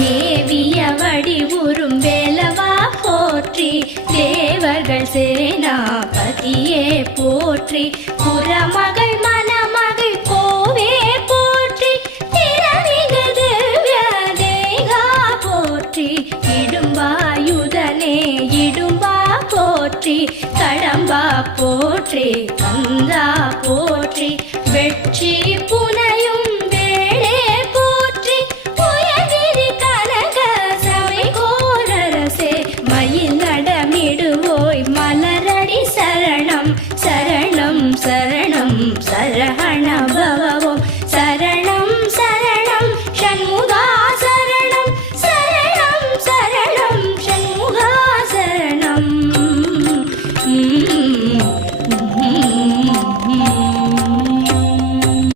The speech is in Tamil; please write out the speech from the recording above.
தேவிய வடிவுறும் வேலவா போற்றி, தேவர்கள் சேனாபதியே போற்றி, புறமகள் மணமகள் கோவே போற்றி, திறமிகு திவ்ய தேகா போற்றி, இடும்பாயுதனே இடும்பா போற்றி, கடம்பா போற்றி, கந்தா போற்றி, வெற்றி புன